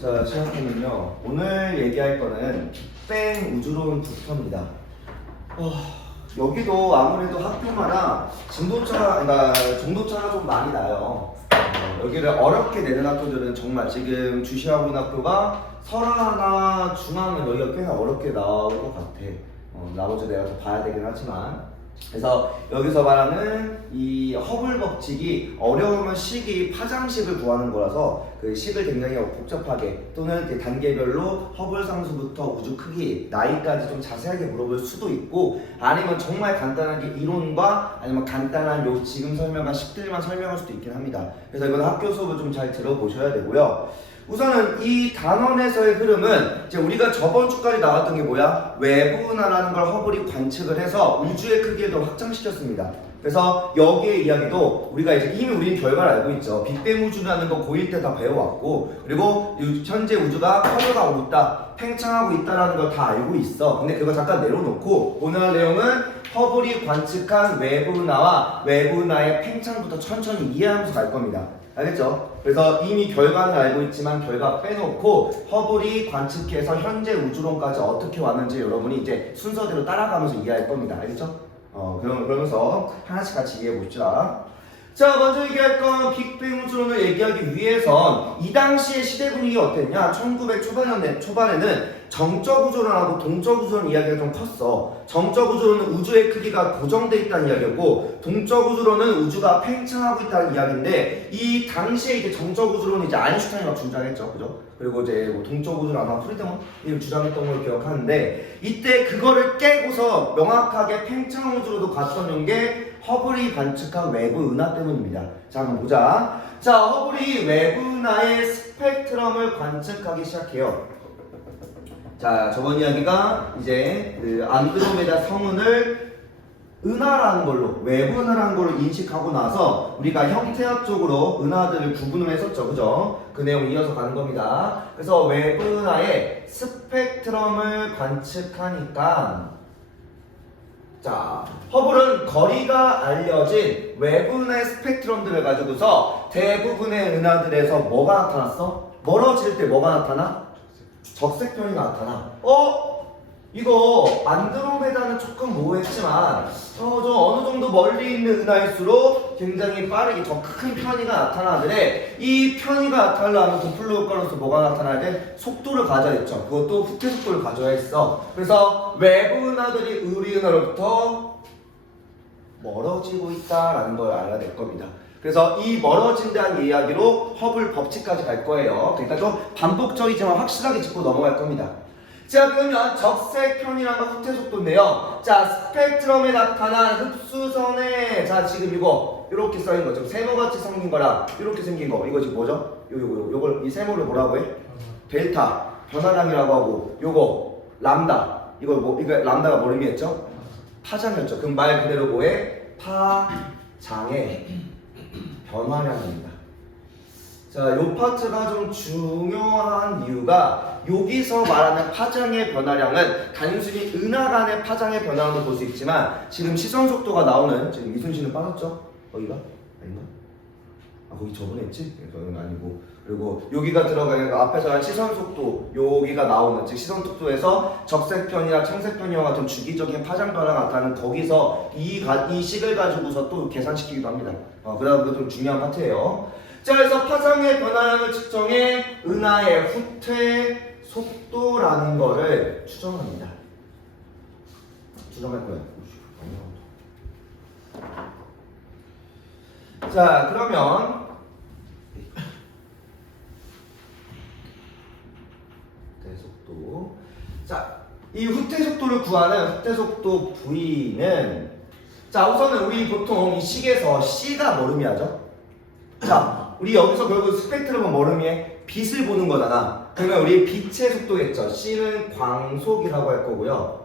자, 시작하면요. 오늘 얘기할 거는 빅뱅 우주론 부터입니다. 여기도 아무래도 학교마다 그러니까 정도차가 좀 많이 나요. 여기를 어렵게 내는 학교들은 정말 지금 주시하고 있는 학교가 설화나 중앙은 여기가 꽤나 어렵게 나올 것 같아. 나머지 내가 더 봐야 되긴 하지만. 그래서 여기서 말하는 이 허블 법칙이 어려우면 식이 파장식을 구하는 거라서 그 식을 굉장히 복잡하게 또는 단계별로 허블 상수부터 우주 크기, 나이까지 좀 자세하게 물어볼 수도 있고, 아니면 정말 간단하게 이론과 아니면 간단한 요 지금 설명한 식들만 설명할 수도 있긴 합니다. 그래서 이건 학교 수업을 좀 잘 들어보셔야 되고요. 우선은 이 단원에서의 흐름은 이제 우리가 저번 주까지 나왔던 게 뭐야? 외부 은하라는 걸 허블이 관측을 해서 우주의 크기를 더 확장시켰습니다. 그래서 여기의 이야기도 우리가 이제 이미 우리는 결과를 알고 있죠. 빅뱅 우주라는 거 고1 때 다 배워왔고, 그리고 현재 우주가 커져가 오고 있다, 팽창하고 있다라는 걸 다 알고 있어. 근데 그거 잠깐 내려놓고 오늘 할 내용은 허블이 관측한 외부 은하와 외부 은하의 팽창부터 천천히 이해하면서 갈 겁니다. 알겠죠? 그래서 이미 결과는 알고 있지만 결과 빼놓고 허블이 관측해서 현재 우주론까지 어떻게 왔는지 여러분이 이제 순서대로 따라가면서 이해할 겁니다. 알겠죠? 그러면서 하나씩 같이 이해해 보자. 자, 먼저 얘기할 건 빅뱅 우주론을 얘기하기 위해선 이 당시의 시대 분위기가 어땠냐? 1900 초반에는 정적 우주론하고 동적 우주론 이야기가 좀 컸어. 정적 우주론은 우주의 크기가 고정돼 있다는 이야기고, 동적 우주론은 우주가 팽창하고 있다는 이야기인데, 이 당시에 이제 정적 우주론은 이제 아인슈타인이 막 주장했죠, 그죠? 그리고 이제 뭐 동적 우주론 아마 프리드먼 이 주장했던 걸 기억하는데, 이때 그거를 깨고서 명확하게 팽창 우주로도 갔던 게 허블이 관측한 외부 은하 때문입니다. 자, 한번 보자. 자, 허블이 외부 은하의 스펙트럼을 관측하기 시작해요. 자, 저번 이야기가 이제 그 안드로메다 성운을 은하라는 걸로, 외부 은하라는 걸로 인식하고 나서 우리가 형태학적으로 은하들을 구분을 했었죠, 그죠? 그 내용 이어서 가는 겁니다. 그래서 외부 은하의 스펙트럼을 관측하니까, 자, 허블은 거리가 알려진 외부 은하의 스펙트럼들을 가지고서 대부분의 은하들에서 뭐가 나타났어? 멀어질 때 뭐가 나타나? 적색변이 나타나. 이거 안드로메다는 조금 모호했지만 저 어느 정도 멀리 있는 은하일수록 굉장히 빠르게 더 큰 편의가 나타나는데, 이 편의가 나타나려면 도플러 효과로서 뭐가 나타나야 돼? 속도를 가져야 했죠. 그것도 후퇴 속도를 가져야 했어. 그래서 외부 은하들이 우리 은하로부터 멀어지고 있다라는 걸 알아야 될 겁니다. 그래서 이 멀어진다는 이야기로 허블 법칙까지 갈 거예요. 그러니까 좀 반복적이지만 확실하게 짚고 넘어갈 겁니다. 자, 그러면 적색 편이란 건 후퇴 속도인데요. 자, 스펙트럼에 나타난 흡수선에, 자, 지금 이거 이렇게 써있는 거죠. 세모같이 생긴 거랑 이렇게 생긴 거, 이거 지금 뭐죠? 요걸 이 세모를 뭐라고 해? 델타 변화량이라고 하고, 요거 람다, 이거 람다가 뭘 의미했죠? 파장이었죠. 그럼 말 그대로 뭐해? 파장의 변화량입니다. 자, 요 파트가 좀 중요한 이유가, 여기서 말하는 파장의 변화량은 단순히 은하 간의 파장의 변화량도 볼 수 있지만, 지금 시선 속도가 나오는, 지금 이순신은 빠졌죠? 거기가? 아닌가? 거기 저번에 했지? 그건 아니고, 그리고 여기가 들어가는 앞에서 한 시선 속도, 여기가 나오는, 즉 시선 속도에서 적색편이나 청색편이와 같은 주기적인 파장 변화가 나타나는, 거기서 이 식을 가지고서 또 계산시키기도 합니다. 그다음 그거 좀 중요한 파트예요. 자, 그래서 파장의 변화량을 측정해 은하의 후퇴 속도라는 거를 추정합니다. 추정할 거예요. 자, 그러면 후퇴 속도. 자, 이 후퇴 속도를 구하는 후퇴 속도 V는, 자, 우선은 우리 보통 이 식에서 C가 뭘 의미하죠? 자, 우리 여기서 결국 스펙트럼은 뭘 의미해? 빛을 보는 거잖아. 그러면 우리 빛의 속도겠죠. C는 광속이라고 할 거고요.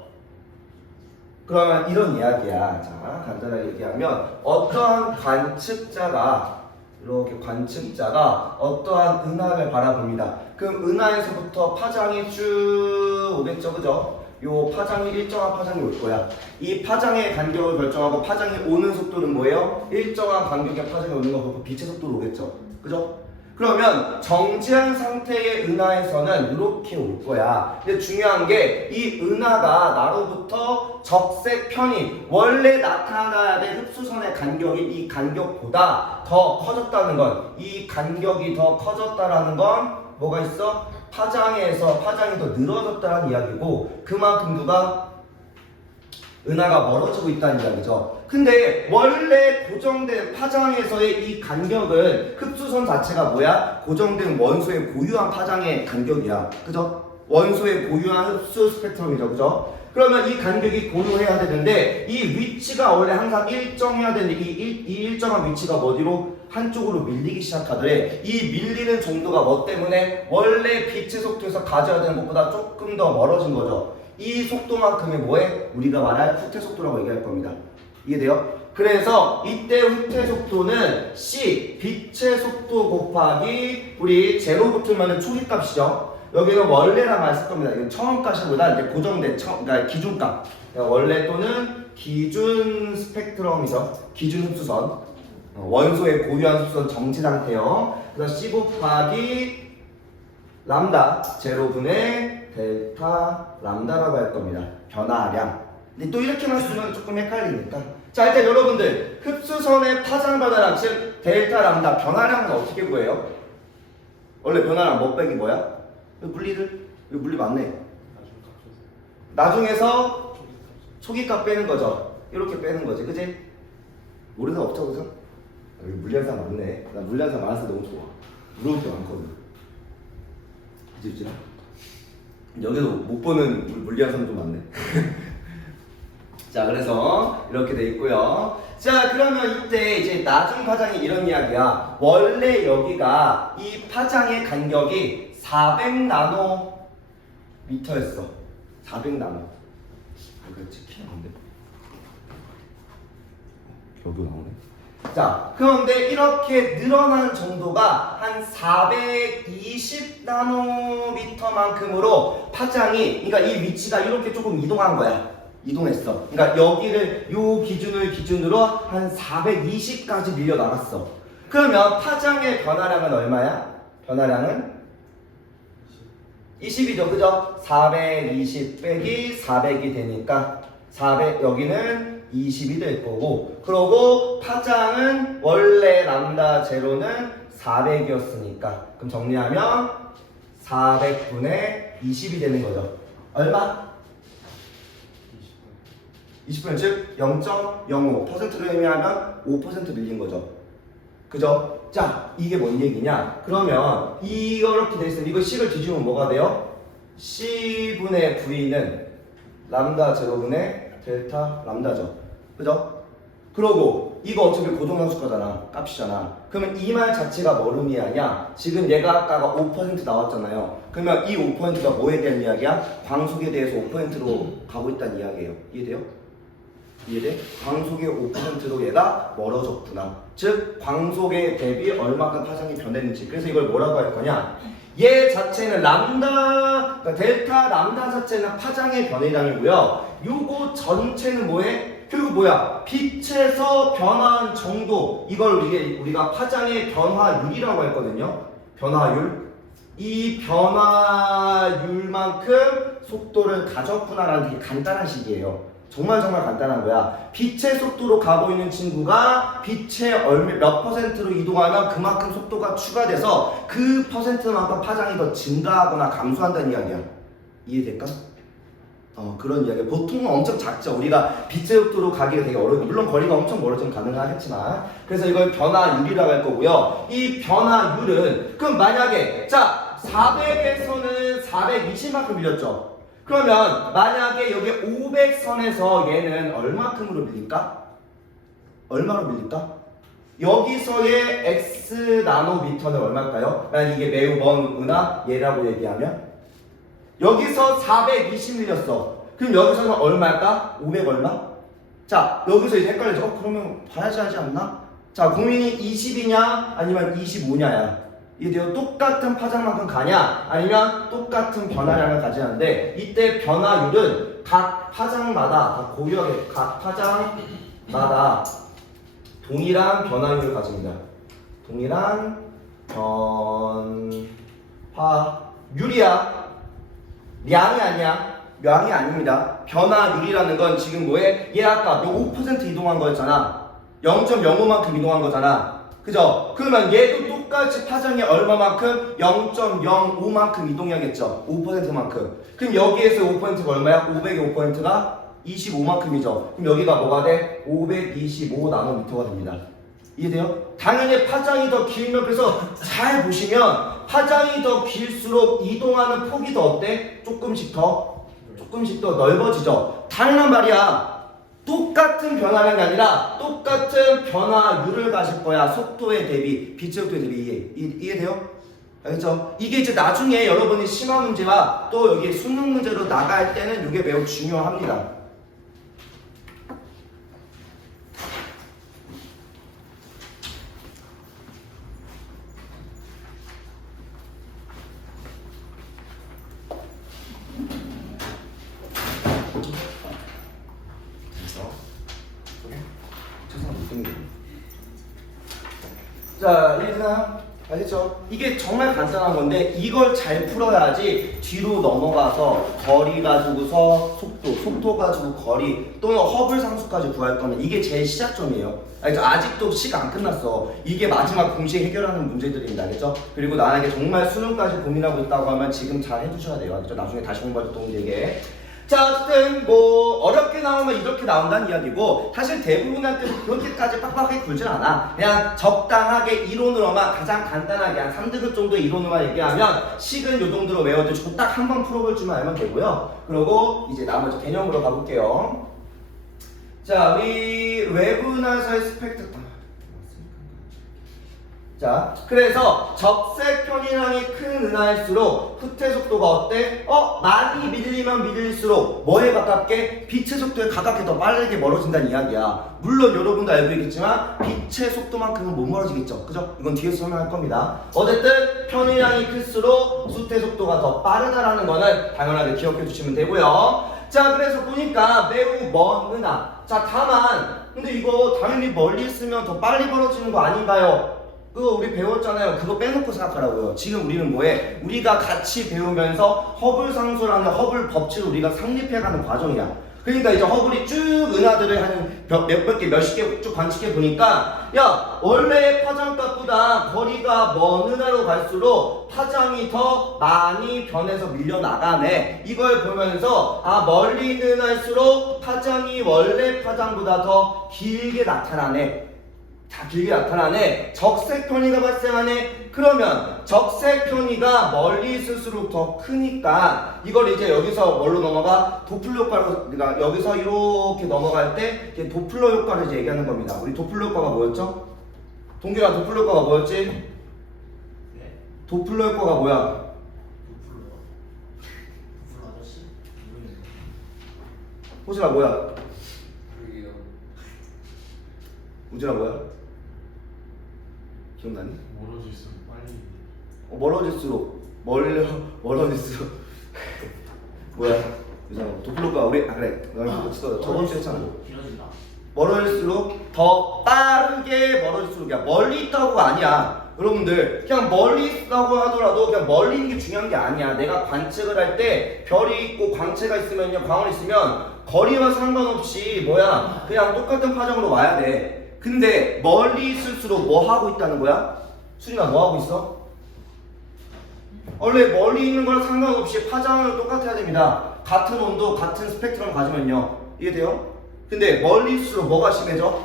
그러면 이런 이야기야. 자, 간단하게 얘기하면 어떠한 관측자가, 이렇게 관측자가 어떠한 은하를 바라봅니다. 그럼 은하에서부터 파장이 쭉 오겠죠, 그죠? 요 파장이 일정한 파장이 올 거야. 이 파장의 간격을 결정하고 파장이 오는 속도는 뭐예요? 일정한 간격의 파장이 오는 거 보고 빛의 속도로 오겠죠, 그죠? 그러면 정지한 상태의 은하에서는 이렇게 올 거야. 근데 중요한 게 이 은하가 나로부터 적색 편이 원래 나타나야 될 흡수선의 간격이 이 간격보다 더 커졌다는 건, 이 간격이 더 커졌다라는 건 뭐가 있어? 파장에서 파장이 더 늘어졌다는 이야기고, 그만큼 누가 은하가 멀어지고 있다는 이야기죠. 근데 원래 고정된 파장에서의 이 간격은 흡수선 자체가 뭐야? 고정된 원소의 고유한 파장의 간격이야. 그죠? 원소의 고유한 흡수 스펙트럼이죠. 그죠? 그러면 이 간격이 고요해야 되는데 이 위치가 원래 항상 일정해야 되는데 이 일정한 위치가 어디로? 한쪽으로 밀리기 시작하더래. 이 밀리는 정도가 뭐 때문에? 원래 빛의 속도에서 가져야 되는 것보다 조금 더 멀어진 거죠. 이 속도만큼이 뭐해? 우리가 말할 후퇴 속도라고 얘기할 겁니다. 이해돼요? 그래서 이때 후퇴 속도는 C, 빛의 속도 곱하기 우리 제로 붙으면 초기값이죠. 여기는 원래란 말 쓸 겁니다. 이건 처음값보다 이제 고정된 그러니까 기준값. 그러니까 원래 또는 기준 스펙트럼이죠. 기준 흡수선. 원소의 고유한 흡수선 정지 상태요. 그래서 C 곱하기 람다 제로분의 델타 람다라고 할 겁니다. 변화량. 근데 또 이렇게만 쓰면 조금 헷갈리니까. 자, 일단 여러분들 흡수선의 파장 변화량, 즉 델타 람다 변화량은 어떻게 구해요? 원래 변화량 뭐 빼기 뭐야? 물리들? 여기 물리 맞네. 나중에서 초기값 빼는 거죠. 이렇게 빼는 거지, 그지? 모르는 사람 없죠, 그죠? 여기 물리한 사람 많네. 나 물리한 사람 많아서 너무 좋아. 물어볼 게 많거든. 그치? 여기도 못 보는 물리한 사람 좀 많네. 자, 그래서 이렇게 돼 있고요. 자, 그러면 이때 이제 나중 파장이 이런 이야기야. 원래 여기가 이 파장의 간격이 400나노미터였어. 400나노. 이거 찍히는 건데. 여기 나오네. 자, 그런데 이렇게 늘어난 정도가 한 420나노미터만큼으로 파장이, 그러니까 이 위치가 이렇게 조금 이동한 거야. 이동했어. 그러니까 여기를 요 기준을 기준으로 한 420까지 밀려 나갔어. 그러면 파장의 변화량은 얼마야? 변화량은 20이죠, 그죠? 420 빼기 400이 되니까 400 여기는 20이 될 거고, 그러고 파장은 원래 람다 제로는 400이었으니까 그럼 정리하면 400분의 20이 되는 거죠. 얼마? 20분, 즉 0.05%로 의미하면 5% 밀린 거죠. 그죠? 자, 이게 뭔 얘기냐? 그러면 이렇게 돼 있으면 이거 C를 뒤집으면 뭐가 돼요? C분의 V는 람다 제로분의 델타 람다죠. 그죠? 그러고 이거 어차피 고정함수가잖아. 값이잖아. 그러면 이 말 자체가 뭘 의미하냐? 지금 얘가 아까가 5% 나왔잖아요. 그러면 이 5%가 뭐에 대한 이야기야? 광속에 대해서 5%로 가고 있다는 이야기예요. 이해돼요? 이해돼? 광속의 5%로 얘가 멀어졌구나. 즉 광속에 대비 얼마큼 파장이 변했는지. 그래서 이걸 뭐라고 할 거냐? 얘 자체는 람다, 그러니까 델타 람다 자체는 파장의 변화량이고요. 요거 전체는 뭐해? 결국 뭐야? 빛에서 변화한 정도. 이걸 우리가 파장의 변화율이라고 했거든요. 변화율. 이 변화율만큼 속도를 가졌구나라는 되게 간단한 식이에요. 정말 간단한 거야. 빛의 속도로 가고 있는 친구가 빛의 몇 퍼센트로 이동하면 그만큼 속도가 추가돼서 그 퍼센트만큼 파장이 더 증가하거나 감소한다는 이야기야. 이해될까? 그런 이야기야. 보통은 엄청 작죠. 우리가 빛의 속도로 가기가 되게 어려워. 물론 거리가 엄청 멀어지면 가능하겠지만. 그래서 이걸 변화율이라고 할 거고요. 이 변화율은 그럼 만약에 자 400에서는 420만큼 밀렸죠. 그러면 만약에 여기 500선에서 얘는 얼마큼으로 밀릴까? 얼마로 밀릴까? 여기서의 x 나노미터는 얼마일까요? 만약 이게 매우 먼 은하 얘라고 얘기하면 여기서 420 밀렸어. 그럼 여기서는 얼마일까? 500 얼마? 자, 여기서 이제 헷갈리죠? 그러면 봐야지 하지 않나? 자, 고민이 20이냐 아니면 25냐야. 이게 똑같은 파장만큼 가냐 아니면 똑같은 변화량을 가지는데, 이때 변화율은 각 파장마다 다 고유하게 각 파장마다 동일한 변화율을 가집니다. 동일한 변화율이야. 량이 아니야. 량이 아닙니다. 변화율이라는 건 지금 뭐해? 얘 아까 5% 이동한 거였잖아. 0.05만큼 이동한 거잖아. 그죠? 그러면 얘도 똑같이 파장이 얼마만큼? 0.05만큼 이동해야겠죠. 5%만큼. 그럼 여기에서 5%가 얼마야? 500의 5%가 25만큼이죠. 그럼 여기가 뭐가 돼? 525 나노미터가 됩니다. 이해돼요? 당연히 파장이 더 길면, 그래서 잘 보시면 파장이 더 길수록 이동하는 폭이 더 어때? 조금씩 더 넓어지죠. 당연한 말이야. 똑같은 변화량이 아니라 똑같은 변화율을 가질 거야. 속도에 대비, 빛의 속도에 대비. 이해돼요? 알겠죠? 이게 이제 나중에 여러분이 심화 문제와 또 여기 수능 문제로 나갈 때는 이게 매우 중요합니다. 자, 이해되나요? 알겠죠? 이게 정말 간단한 건데 이걸 잘 풀어야지 뒤로 넘어가서 거리 가지고서 속도 가지고 거리 또는 허블 상수까지 구할 거면 이게 제일 시작점이에요. 알겠죠? 아직도 시가 안 끝났어. 이게 마지막 공식 해결하는 문제들입니다. 알겠죠? 그리고 나에게 정말 수능까지 고민하고 있다고 하면 지금 잘 해주셔야 돼요. 알겠죠? 나중에 다시 공부할 때 도움이 되게. 자, 어쨌든 뭐 어렵게 나오면 이렇게 나온다는 이야기고 사실 대부분한테 그렇게까지 빡빡하게 굴진 않아. 그냥 적당하게 이론으로만 가장 간단하게 한 3등급 정도의 이론으로만 얘기하면 식은 요 정도로 외워두시고 딱 한 번 풀어볼 줄만 알면 되고요. 그리고 이제 나머지 개념으로 가볼게요. 자, 우리 외분화사의 스펙트럼. 자, 그래서 적색 편이량이 큰 은하일수록 후퇴 속도가 어때? 많이 밀리면 밀릴수록 뭐에 가깝게? 빛의 속도에 가깝게 더 빠르게 멀어진다는 이야기야. 물론 여러분도 알고 있겠지만 빛의 속도만큼은 못 멀어지겠죠. 그죠? 이건 뒤에서 설명할 겁니다. 어쨌든 편이량이 클수록 후퇴 속도가 더 빠르다라는 거는 당연하게 기억해 주시면 되고요. 자, 그래서 보니까 매우 먼 은하. 자, 다만 근데 이거 당연히 멀리 있으면 더 빨리 벌어지는 거 아닌가요? 그거 우리 배웠잖아요. 그거 빼놓고 생각하라고요. 지금 우리는 뭐해? 우리가 같이 배우면서 허블 상수라는 허블 법칙을 우리가 상립해가는 과정이야. 그러니까 이제 허블이 쭉 은하들을 한 몇백 개, 몇십 개 쭉 관측해 보니까 야, 원래 파장값보다 거리가 먼 은하로 갈수록 파장이 더 많이 변해서 밀려나가네. 이걸 보면서 멀리 있는 은하일수록 파장이 원래 파장보다 더 길게 나타나네. 다 길게 나타나네. 적색 편의가 발생하네. 그러면 적색 편의가 멀리 있을수록 더 크니까 이걸 이제 여기서 뭘로 넘어가? 도플러 효과로. 그러니까 여기서 이렇게 넘어갈 때 이제 도플러 효과를 이제 얘기하는 겁니다. 우리 도플러 효과가 뭐였죠? 동규랑 도플러 효과가 뭐였지? 네? 도플러 효과가 뭐야? 도플러 아저씨? 호진아 뭐야? 그러게요. 우진아 뭐야? 기억나니? 멀어질수록 빨리. 멀어질수록 멀어질수록 뭐야? 유정아 도플러가 우리 그래 저번 주에 했잖아. 길어진다. 멀어질수록 더 빠르게 멀어질수록이야. 멀리 있다고가 아니야. 여러분들 그냥 멀리 있다고 하더라도 그냥 멀리 있는 게 중요한 게 아니야. 내가 관측을 할 때 별이 있고 광채가 있으면요, 광원이 있으면 거리와 상관없이 뭐야 그냥 똑같은 파장으로 와야 돼. 근데 멀리 있을수록 뭐 하고 있다는 거야? 수진아 뭐 하고 있어? 원래 멀리 있는 거랑 상관없이 파장은 똑같아야 됩니다. 같은 온도, 같은 스펙트럼 가지면요. 이해돼요? 근데 멀리 있을수록 뭐가 심해져?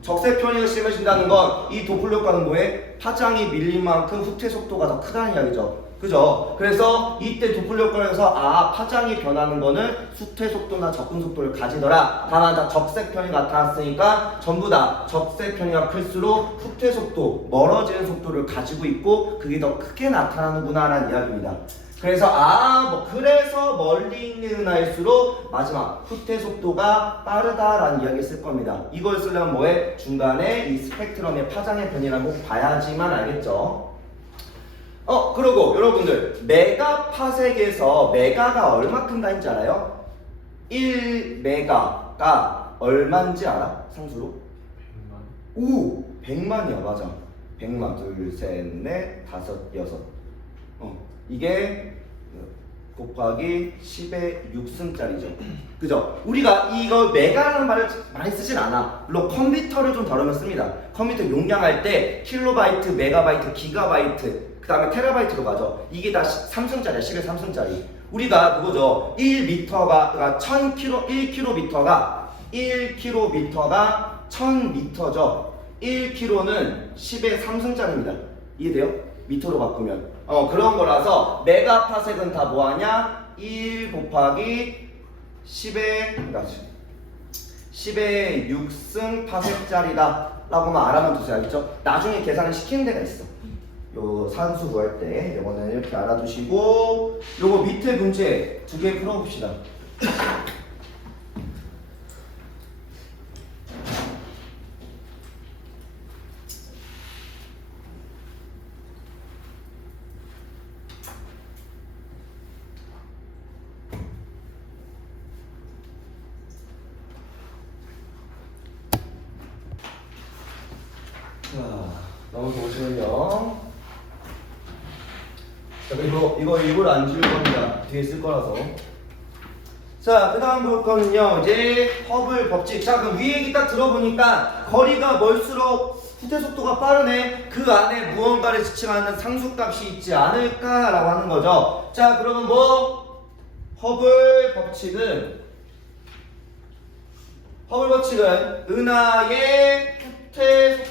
적색 편의가 심해진다는 건 이 도플러 효과는 뭐해? 파장이 밀린 만큼 후퇴 속도가 더 크다는 이야기죠. 그죠? 그래서 이때 도플러 효과에서 파장이 변하는 거는 후퇴 속도나 접근 속도를 가지더라. 다만 다 적색 편이 나타났으니까 전부 다 적색 편이가 클수록 후퇴 속도, 멀어지는 속도를 가지고 있고 그게 더 크게 나타나는구나 라는 이야기입니다. 그래서 그래서 멀리 있는 은하일수록 마지막 후퇴 속도가 빠르다라는 이야기를 쓸 겁니다. 이걸 쓰려면 뭐해? 중간에 이 스펙트럼의 파장의 변이라고 봐야지만 알겠죠? 그리고 여러분들 메가파섹에서 메가가 얼마큼 다인지 알아요? 1메가가 얼마인지 알아? 상수로? 100만. 오! 100만이야. 맞아. 100만 둘, 셋, 넷, 다섯, 여섯. 이게 곱하기 10의 6승짜리죠. 그죠? 우리가 이거 메가라는 말을 많이 쓰진 않아. 물론 컴퓨터를 좀 다루면 씁니다. 컴퓨터 용량할 때 킬로바이트, 메가바이트, 기가바이트, 그 다음에 테라바이트로 가죠. 이게 다 3승짜리야. 10의 3승짜리. 우리가 그거죠. 1m가, 그러니까 1000km, 1km가 1000m죠. 1km는 10의 3승짜리입니다. 이해돼요? 미터로 바꾸면. 그런 거라서 메가파섹은 다 뭐하냐? 1 곱하기 10의 6승 파섹짜리다 라고만 알아만 두세요. 알겠죠? 나중에 계산을 시키는 데가 있어. 요 산수 구할 때 이거는 이렇게 알아두시고, 요거 밑에 문제 두 개 풀어봅시다. 자, 넘어서 보시면요. 자, 그리고 이거 일부러 안 지울 겁니다. 뒤에 쓸 거라서. 자, 그 다음 볼 거는요, 이제 허블 법칙. 자, 그럼 위에 얘기 딱 들어보니까 거리가 멀수록 후퇴 속도가 빠르네. 그 안에 무언가를 지칭하는 상수값이 있지 않을까라고 하는 거죠. 자, 그러면 뭐 허블 법칙은 은하의 후퇴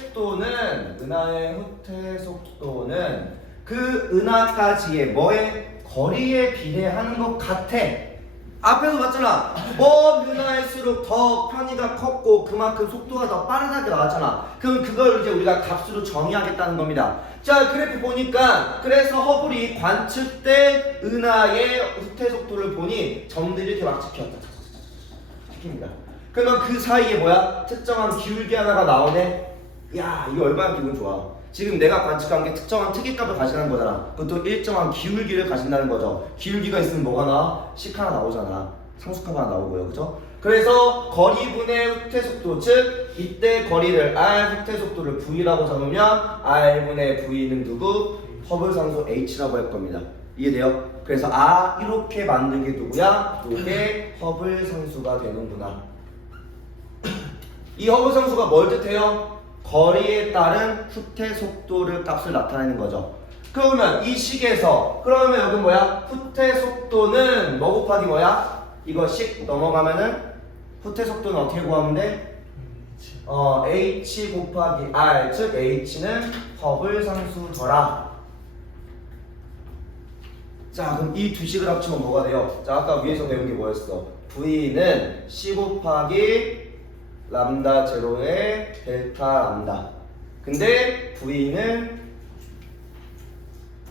속도는 그 은하까지의 뭐의 거리에 비례하는 것 같아. 앞에서 봤잖아. 먼 은하일수록 더 편이가 컸고 그만큼 속도가 더 빠르다게 나왔잖아. 그럼 그걸 이제 우리가 값으로 정의하겠다는 겁니다. 자, 그래프 보니까 그래서 허블이 관측된 은하의 후퇴 속도를 보니 점들이 이렇게 막 찍힙니다. 그러면 그 사이에 뭐야? 특정한 기울기 하나가 나오네. 야, 이거 얼마나 기분 좋아. 지금 내가 관측한 게 특정한 특이값을 가진다는 거잖아. 그것도 일정한 기울기를 가진다는 거죠. 기울기가 있으면 뭐가 나와? 식 하나 나오잖아. 상수값 하나 나오고요. 그죠? 그래서 거리분의 후퇴 속도, 즉 이때 거리를 R, 후퇴 속도를 V라고 잡으면 R분의 V는 누구? 허블 상수 H라고 할 겁니다. 이해돼요? 그래서 이렇게 만든 게 누구야? 이게 허블 상수가 되는구나. 이 허블 상수가 뭘 뜻해요? 거리에 따른 후퇴 속도를 값을 나타내는 거죠. 그러면 이 식에서 그러면 여기 뭐야? 후퇴 속도는 뭐 곱하기 뭐야? 이거 식 넘어가면은 후퇴 속도는 어떻게 구하면 돼? H 곱하기 R, 즉 H는 허블 상수더라. 자, 그럼 이 두 식을 합치면 뭐가 돼요? 자, 아까 위에서 배운 게 뭐였어? V는 C 곱하기 람다 제로의 델타 람다. 근데 V는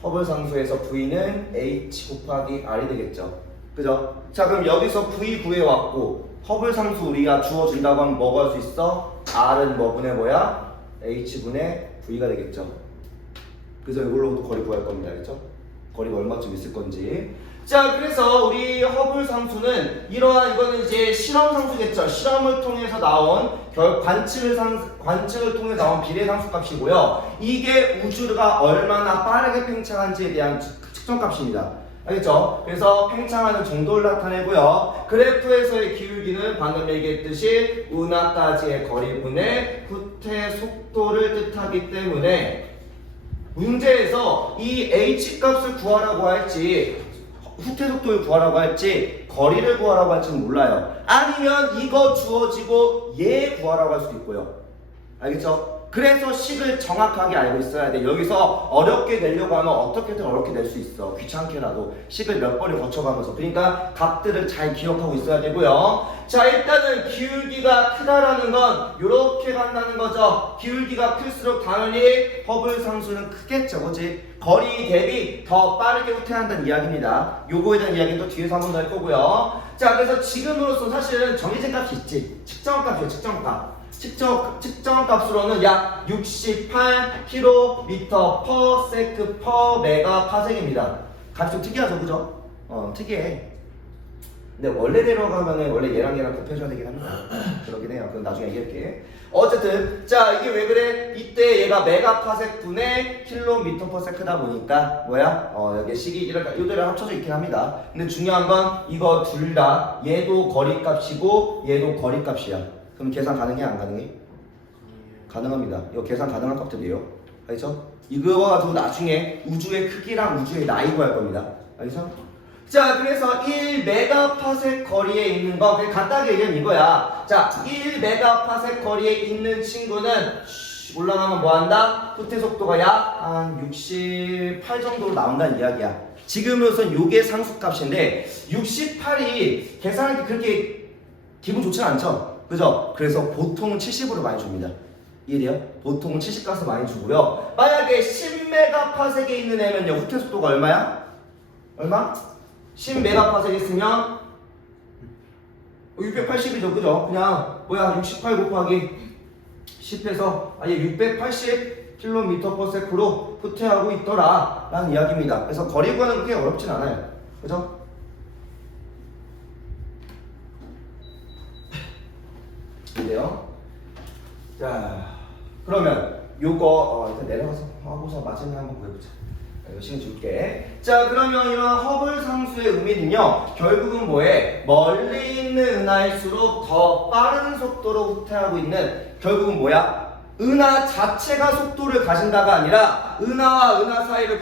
허블 상수에서 V는 H 곱하기 R이 되겠죠. 그죠? 자, 그럼 여기서 V 구해왔고 허블 상수 우리가 주어준다고 하면 뭐 구할 수 있어? R은 뭐 분의 뭐야? H 분의 V가 되겠죠. 그래서 이걸로도 거리 구할 겁니다. 알겠죠? 거리가 얼마쯤 있을 건지. 자, 그래서 우리 허블 상수는 이거는 이제 실험 상수겠죠. 실험을 통해서 나온 관측을 통해 나온 비례 상수 값이고요. 이게 우주가 얼마나 빠르게 팽창한지에 대한 측정 값입니다. 알겠죠? 그래서 팽창하는 정도를 나타내고요. 그래프에서의 기울기는 방금 얘기했듯이 은하까지의 거리분의 후퇴 속도를 뜻하기 때문에 문제에서 이 h 값을 구하라고 할지 후퇴 속도를 구하라고 할지 거리를 구하라고 할지는 몰라요. 아니면 이거 주어지고 얘 구하라고 할 수도 있고요. 알겠죠? 그래서 식을 정확하게 알고 있어야 돼. 여기서 어렵게 내려고 하면 어떻게든 어렵게 낼 수 있어. 귀찮게라도 식을 몇 번을 거쳐가면서. 그러니까 값들을 잘 기억하고 있어야 되고요. 자, 일단은 기울기가 크다라는 건 이렇게 간다는 거죠. 기울기가 클수록 당연히 허블 상수는 크겠죠. 그치? 거리 대비 더 빠르게 후퇴한다는 이야기입니다. 요거에 대한 이야기는 또 뒤에서 한번 더 할 거고요. 자, 그래서 지금으로서 사실은 정해진 값이 있지. 측정값이에요. 측정값. 측정 값으로는 약 68km/s/메가파섹입니다. 값이 좀 특이하죠, 그죠? 특이해. 근데 원래대로 가면은 원래 얘랑 곱해줘야 되긴 합니다. 그러긴 해요. 그건 나중에 얘기할게. 어쨌든 자 이게 왜 그래? 이때 얘가 메가파섹 분의 킬로미터 퍼 세크다 보니까 뭐야? 여기 식이 이렇게 요대로 합쳐져 있긴 합니다. 근데 중요한 건 이거 둘 다 얘도 거리값이고 얘도 거리값이야. 그럼 계산 가능해 안 가능해? 가능합니다. 이거 계산 가능한 값들이에요. 알죠? 이거 가지고 나중에 우주의 크기랑 우주의 나이 구할 겁니다. 알죠? 자, 그래서 1메가파섹 거리에 있는 거 그냥 간단하게 얘기하면 이거야. 자, 1메가파섹 거리에 있는 친구는 올라가면 뭐한다? 후퇴 속도가 약 한 68 정도로 나온다는 이야기야. 지금으로선 요게 상수값인데 68이 계산하기 그렇게 기분 좋지 않죠? 그죠? 그래서 보통은 70으로 많이 줍니다. 이해돼요? 보통은 70값을 많이 주고요. 만약에 10메가파섹에 있는 애면요 후퇴 속도가 얼마야? 얼마? 10메가파섹 있으면 680이죠, 그죠? 그냥 뭐야 68 곱하기 10해서 아예 680km/s로 후퇴하고 있더라 라는 이야기입니다. 그래서 거리 구하는 그렇게 어렵진 않아요, 그죠? 이래요. 자, 그러면 요거 일단 내려가서 하고서 마지막에 한번 보여보자. 열심히 줄게. 자, 그러면 이런 허블 상수의 의미는요 결국은 뭐해? 멀리 있는 은하일수록 더 빠른 속도로 후퇴하고 있는, 결국은 뭐야? 은하 자체가 속도를 가진다가 아니라 은하와 은하 사이를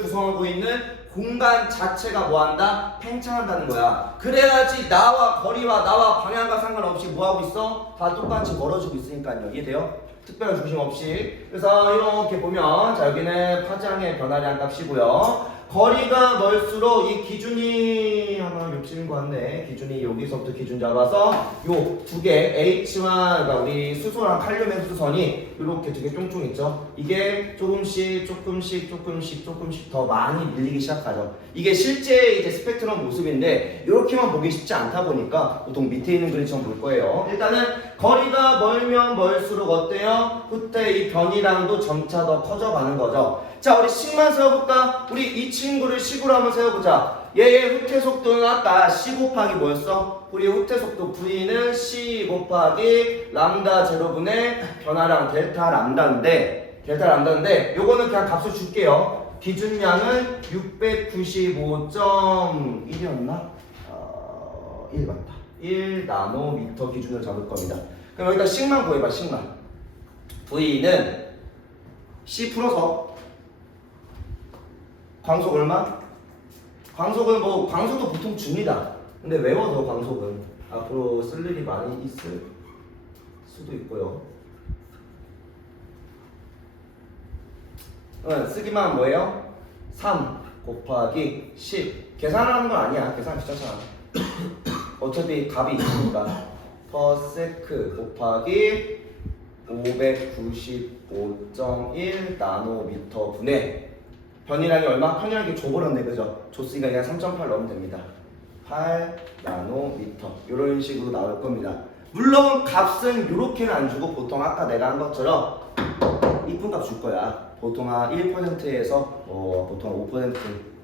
구성하고 있는 공간 자체가 뭐한다? 팽창한다는 거야. 그래야지 나와 거리와 나와 방향과 상관없이 뭐하고 있어? 다 똑같이 멀어지고 있으니까요. 이해돼요? 특별한 중심 없이. 그래서 이렇게 보면 자 여기는 파장의 변화량 값이고요. 거리가 멀수록 이 기준이 하나 욕심인 것 같네. 기준이 여기서부터 기준 잡아서 요 두 개 H와 그러니까 우리 수소랑 칼륨의 수선이 이렇게 두 개 쫑쫑 있죠. 이게 조금씩 더 많이 밀리기 시작하죠. 이게 실제 이제 스펙트럼 모습인데 이렇게만 보기 쉽지 않다 보니까 보통 밑에 있는 그림처럼 볼 거예요. 일단은 거리가 멀면 멀수록 어때요? 후퇴 이 변이량도 점차 더 커져가는 거죠. 자, 우리 식만 세워볼까? 우리 이 친구를 식으로 한번 세워보자. 얘의 후퇴 속도는 아까 C 곱하기 뭐였어? 우리 후퇴 속도 V는 C 곱하기 람다 제로분의 변화량 델타 람다인데 요거는 그냥 값을 줄게요. 기준량은 695.1이었나? 1 맞다. 1 나노미터 기준으로 잡을 겁니다. 그럼 여기다 식만 구해봐, 식만. V는 C 풀어서 광속 얼마? 광속은 뭐 광속도 보통 줍니다. 근데 외워서 광속은 앞으로 쓸 일이 많이 있을 수도 있고요. 쓰기만 하면 뭐예요? 3 곱하기 10. 계산하는 건 아니야. 계산 귀찮잖아. 어차피 값이 있으니까 퍼세크 곱하기 595.1 나노미터 분의 변이량이 얼마? 변이량이 줘버렸네, 그죠? 줬으니까 그냥 3.8 넣으면 됩니다. 8 나노미터 이런 식으로 나올 겁니다. 물론 값은 이렇게는 안 주고 보통 아까 내가 한 것처럼 이쁜 값 줄 거야. 보통 한 1%에서 보통 5%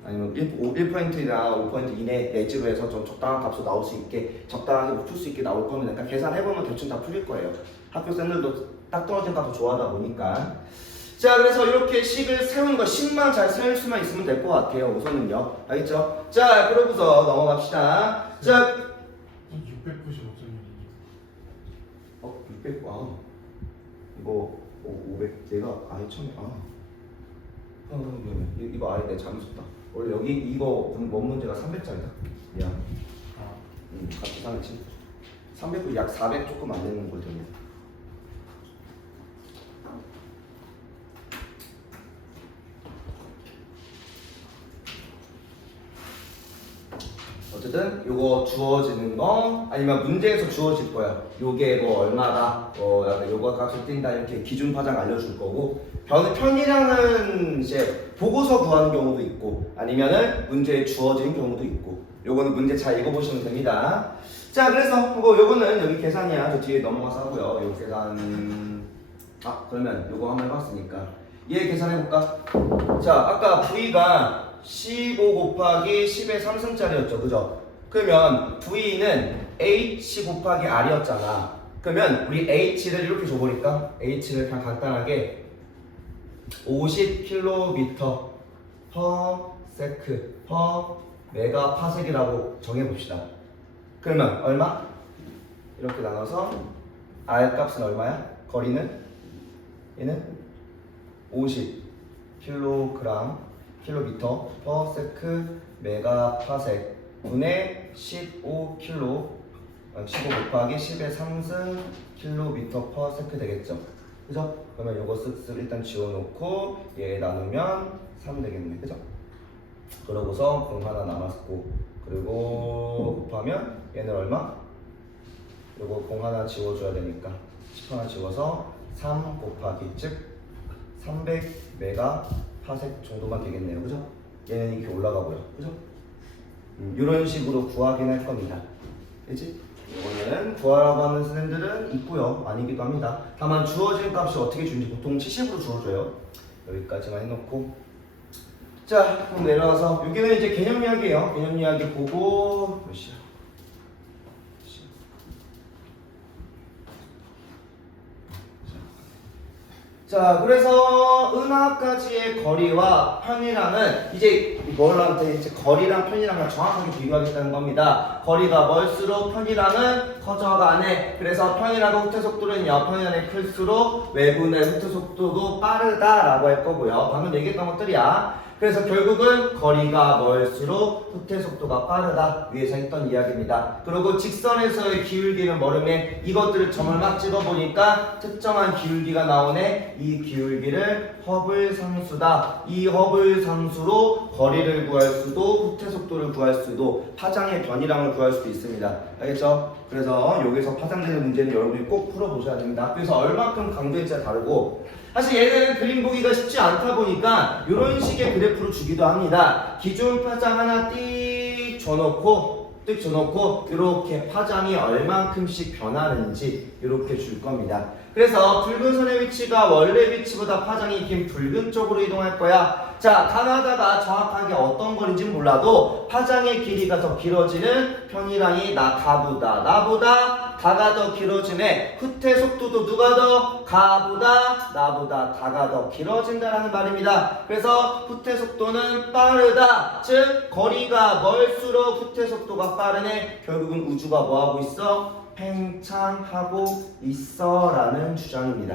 아니면 1%나 5% 이내 내지로 해서 좀 적당한 값으로 나올 수 있게 적당하게 못 풀 수 있게 나올 겁니다. 그러니까 계산해보면 대충 다 풀릴 거예요. 학교 쌤들도 딱 떨어진 값을 좋아하다 보니까. 자, 그래서 이렇게 식을 세우는 거 10만 잘 세울 수만 있으면 될 것 같아요. 우선은요. 알겠죠? 자, 그러고서 넘어갑시다. 자, 695.1이니 600, 이거 500, 내가 아예 처음에, 이거 아예 내가 잘못 썼다. 원래 여기 이거 원 문제가 300짜리다. 미안. 같이 상했지. 300도 약 400 조금 안 되는 걸 됩니다. 어쨌든 요거 주어지는 거 아니면 문제에서 주어질 거야. 요게 뭐 얼마다 약간 요거 값을 띈다 이렇게 기준 파장 알려줄 거고, 편이량은 이제 보고서 구하는 경우도 있고 아니면은 문제에 주어지는 경우도 있고, 요거는 문제 잘 읽어보시면 됩니다. 자, 그래서 요거는 여기 계산이야. 저 뒤에 넘어가서 하고요. 요 계산 그러면 요거 한번 해봤으니까 얘 계산해볼까? 자, 아까 V가 15 곱하기 10의 3승짜리였죠, 그죠? 그러면 V는 H 곱하기 R이었잖아. 그러면 우리 H를 이렇게 줘버릴까? H를 그냥 간단하게 50km per 메가파섹이라고 정해봅시다. 그러면 얼마? 이렇게 나눠서 R 값은 얼마야? 거리는? 얘는 50kg 킬로미터 per 메가파섹 분의 15kg 15 곱하기 10의 3승 킬로미터 per 세크 되겠죠. 그죠? 그러면 요거 쓱쓱 일단 지워놓고 얘 나누면 3 되겠네. 그죠? 그러고서 공 하나 남았고 그리고 곱하면 얘는 얼마? 요거 공 하나 지워줘야 되니까 10 하나 지워서 3 곱하기 즉 300 메가 파섹 정도만 되겠네요. 그죠? 얘는 이렇게 올라가고요. 그죠? 이런 식으로 구하긴 할 겁니다. 그치? 이거는 구하라고 하는 선생님들은 있고요. 아니기도 합니다. 다만 주어진 값이 어떻게 주는지 보통 70으로 주어줘요. 여기까지만 해놓고 자 그럼 내려와서 여기는 이제 개념 이야기예요. 개념 이야기 보고 몇 시야? 자, 그래서 은하까지의 거리와 편이랑은 이제 뭐랑 이제 거리랑 편이랑을 정확하게 비교하겠다는 겁니다. 거리가 멀수록 편이랑은 커져가네. 그래서 편이랑의 후퇴 속도는요, 편이랑이 클수록 외분의 후퇴 속도도 빠르다라고 할 거고요. 방금 얘기했던 것들이야. 그래서 결국은 거리가 멀수록 후퇴 속도가 빠르다 위에서 했던 이야기입니다. 그리고 직선에서의 기울기는 모르면 이것들을 점을 막 찍어보니까 특정한 기울기가 나오네. 이 기울기를 허블 상수다. 이 허블 상수로 거리를 구할 수도 후퇴 속도를 구할 수도 파장의 변이량을 구할 수도 있습니다. 알겠죠? 그래서 여기서 파장되는 문제는 여러분이 꼭 풀어보셔야 됩니다. 그래서 얼마큼 강조했지가 다르고 사실 얘는 그림 보기가 쉽지 않다 보니까 이런 식의 그래프로 주기도 합니다. 기존 파장 하나 띡 줘놓고 이렇게 파장이 얼만큼씩 변하는지 이렇게 줄 겁니다. 그래서 붉은 선의 위치가 원래 위치보다 파장이 긴 붉은 쪽으로 이동할 거야. 자, 가나다가 정확하게 어떤 거리인지 몰라도 파장의 길이가 더 길어지는 편이랑이 나보다 다가 더 길어지네. 후퇴 속도도 누가 더? 가보다 나보다 다가 더 길어진다라는 말입니다. 그래서 후퇴 속도는 빠르다. 즉 거리가 멀수록 후퇴 속도가 빠르네. 결국은 우주가 뭐하고 있어? 팽창하고 있어 라는 주장입니다.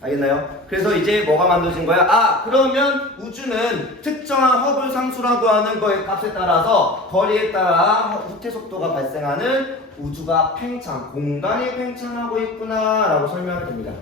알겠나요? 그래서 이제 뭐가 만들어진 거야? 아, 그러면 우주는 특정한 허블 상수라고 하는 거의 값에 따라서 거리에 따라 후퇴 속도가 발생하는 우주가 공간이 팽창하고 있구나 라고 설명이 됩니다.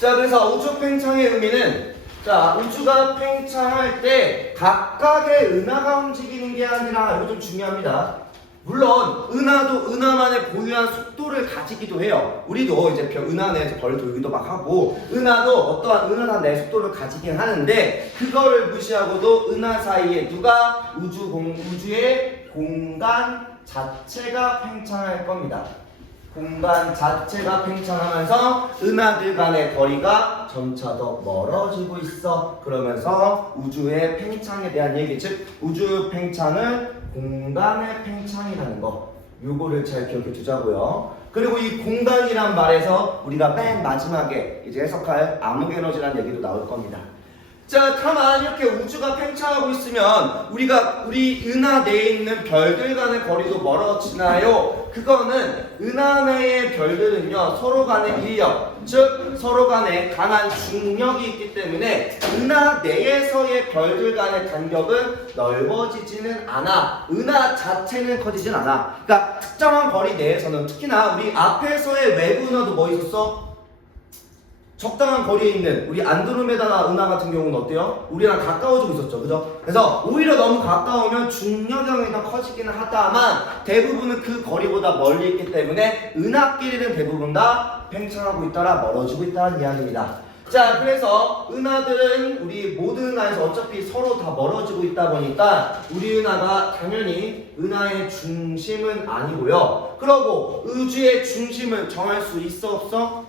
자, 그래서 우주 팽창의 의미는 자, 우주가 팽창할 때 각각의 은하가 움직이는 게 아니라 이거 좀 중요합니다. 물론 은하도 은하만의 고유한 속도를 가지기도 해요. 우리도 이제 은하 내에서 벌 돌기도 막 하고 은하도 어떠한 은하나 내 속도를 가지긴 하는데 그거를 무시하고도 은하 사이에 누가 우주의 공간 자체가 팽창할 겁니다. 공간 자체가 팽창하면서 은하들 간의 거리가 점차 더 멀어지고 있어. 그러면서 우주의 팽창에 대한 얘기, 즉 우주 팽창은 공간의 팽창이라는 거, 요거를 잘 기억해 두자고요. 그리고 이 공간이란 말에서 우리가 맨 마지막에 이제 해석할 암흑 에너지라는 얘기도 나올 겁니다. 자, 다만 이렇게 우주가 팽창하고 있으면 우리 은하 내에 있는 별들 간의 거리도 멀어지나요? 그거는 은하 내의 별들은요 서로 간의 인력, 즉 서로 간에 강한 중력이 있기 때문에 은하 내에서의 별들 간의 간격은 넓어지지는 않아. 은하 자체는 커지진 않아. 그러니까 특정한 거리 내에서는 특히나 우리 앞에서의 외부 은하도 뭐 있었어? 적당한 거리에 있는 우리 안드로메다 은하 같은 경우는 어때요? 우리랑 가까워지고 있었죠, 그죠? 그래서 오히려 너무 가까우면 중력영향이 더 커지기는 하다만 대부분은 그 거리보다 멀리 있기 때문에 은하끼리는 대부분 다 팽창하고 있더라, 멀어지고 있다는 이야기입니다. 자, 그래서 은하들은 우리 모든 은하에서 어차피 서로 다 멀어지고 있다 보니까 우리 은하가 당연히 은하의 중심은 아니고요. 그러고 우주의 중심을 정할 수 있어 없어?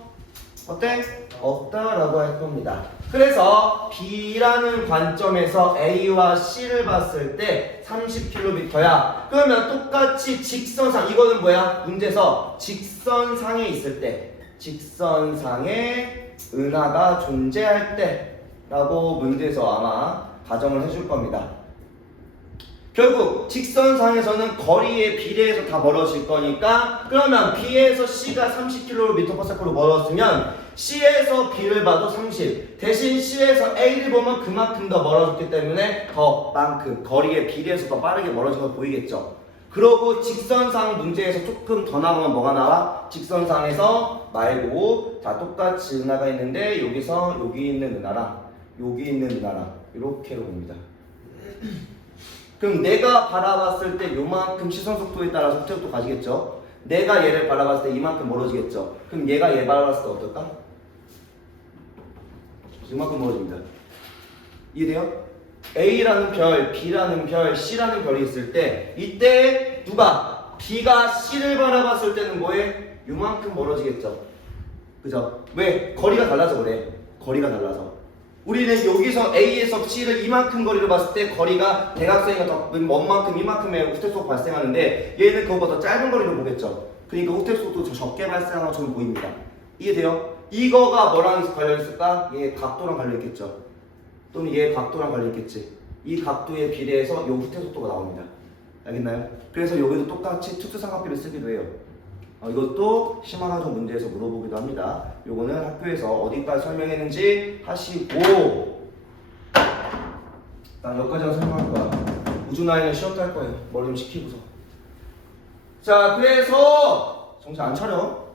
어때? 없다라고 할 겁니다. 그래서 B라는 관점에서 A와 C를 봤을 때 30km야. 그러면 똑같이 직선상, 이거는 뭐야? 문제에서 직선상에 있을 때, 직선상에 은하가 존재할 때 라고 문제에서 아마 가정을 해줄 겁니다. 결국 직선상에서는 거리에 비례해서 다 멀어질 거니까, 그러면 B에서 C가 30km/s로 멀었으면 C에서 B를 봐도 30, 대신 C에서 A를 보면 그만큼 더 멀어졌기 때문에 더만큼 거리에 비례해서 더 빠르게 멀어져서 보이겠죠. 그러고 직선상 문제에서 조금 더 나오면 뭐가 나와? 직선상에서 말고 다 똑같이 은하가 있는데 여기서 여기 있는 은하랑 여기 있는 은하랑 이렇게 옵니다. 그럼 내가 바라봤을 때 요만큼 시선 속도에 따라서 속도 속도 가지겠죠. 내가 얘를 바라봤을 때 이만큼 멀어지겠죠. 그럼 얘가 얘 바라봤을 때 어떨까? 이만큼 멀어집니다. 이해돼요? A라는 별, B라는 별, C라는 별이 있을 때 이때 누가? B가 C를 바라봤을 때는 뭐해? 요만큼 멀어지겠죠. 그죠? 왜? 거리가 달라서 그래. 거리가 달라서. 우리는 여기서 A에서 C를 이만큼 거리를 봤을 때 거리가 대각선이가 더 먼 만큼 이만큼의 후퇴속 발생하는데 얘는 그거보다 더 짧은 거리를 보겠죠. 그러니까 후퇴속도 더 적게 발생하는 것처럼 보입니다. 이해돼요? 이거가 뭐랑 관련있을까? 얘 각도랑 관련있겠죠. 또는 얘 각도랑 관련있겠지. 이 각도에 비례해서 요 후퇴속도가 나옵니다. 알겠나요? 그래서 여기도 똑같이 특수삼각비를 쓰기도 해요. 이것도 심화가정 문제에서 물어보기도 합니다. 요거는 학교에서 어디까지 설명했는지 하시고, 난 여기까지만 설명할 거야. 우주나이는 쉬었다 할 거예요. 머리 좀 식히고서. 자, 그래서 정신 안 차려.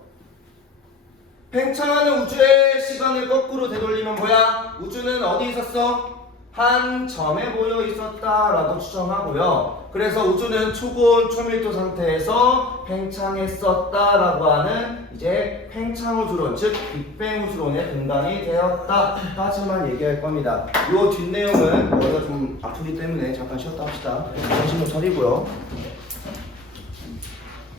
팽창하는 우주의 시간을 거꾸로 되돌리면 뭐야? 우주는 어디 있었어? 한 점에 모여 있었다라고 추정하고요. 그래서 우주는 초고온 초밀도 상태에서 팽창했었다라고 하는 이제 팽창우주론, 즉 빅뱅 우주론의 근간이 되었다까지만 얘기할 겁니다. 이 뒷내용은 머리가 좀 아프기 때문에 잠깐 쉬었다 합시다. 정신 좀 차리고요.